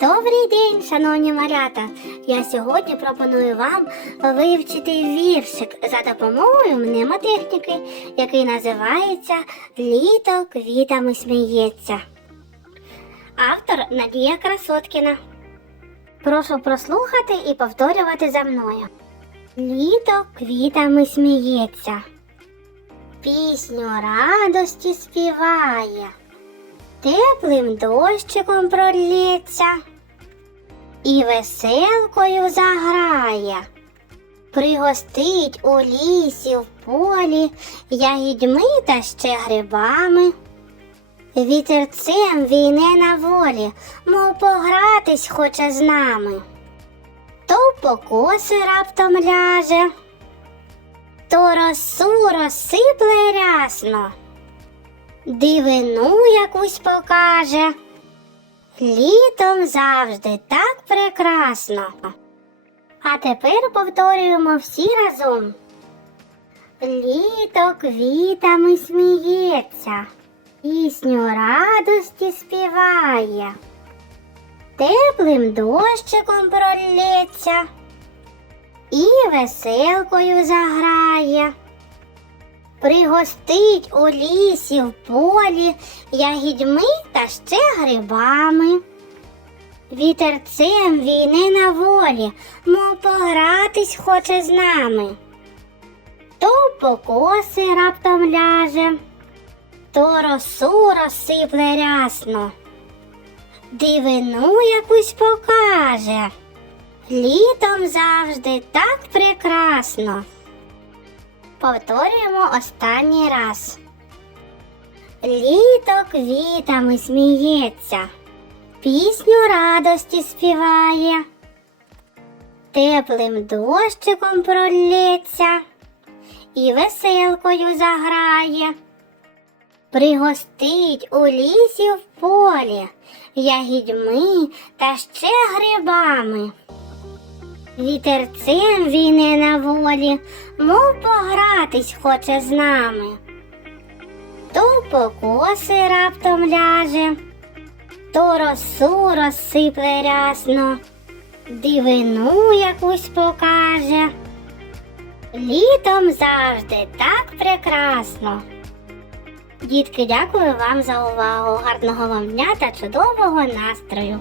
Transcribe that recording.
Добрий день, шановні малята! Я сьогодні пропоную вам вивчити віршик за допомогою мнемотехніки, який називається Літо квітами сміється. Автор Надія Красоткіна. Прошу прослухати і повторювати за мною. Літо квітами сміється, пісню радості співає теплим дощиком пролється і веселкою заграє, пригостить у лісі в полі ягідьми та ще грибами. Вітерцем війне на волі, мов погратись хоче з нами. То в покоси раптом ляже, то росу розсипле рясно дивину якусь покаже. Літом завжди так прекрасно. А тепер повторюємо всі разом. Літо квітами сміється, пісню радості співає, теплим дощиком пролється і веселкою заграє пригостить у лісі в полі ягідьми та ще грибами. Вітерцем війни на волі, мов погратись хоче з нами. То покоси раптом ляже, то росу розсипле рясно, дивину якусь покаже. Літом завжди так прекрасно. Повторюємо останній раз. Літо квітами сміється, пісню радості співає, теплим дощиком пролється і веселкою заграє, пригостить у лісі в полі ягідьми та ще грибами. Вітерцем війне на волі, мов погратись хоче з нами. То покоси раптом ляже, то росу розсипле рясно, дивину якусь покаже. Літом завжди так прекрасно. Дітки, дякую вам за увагу. Гарного вам дня та чудового настрою!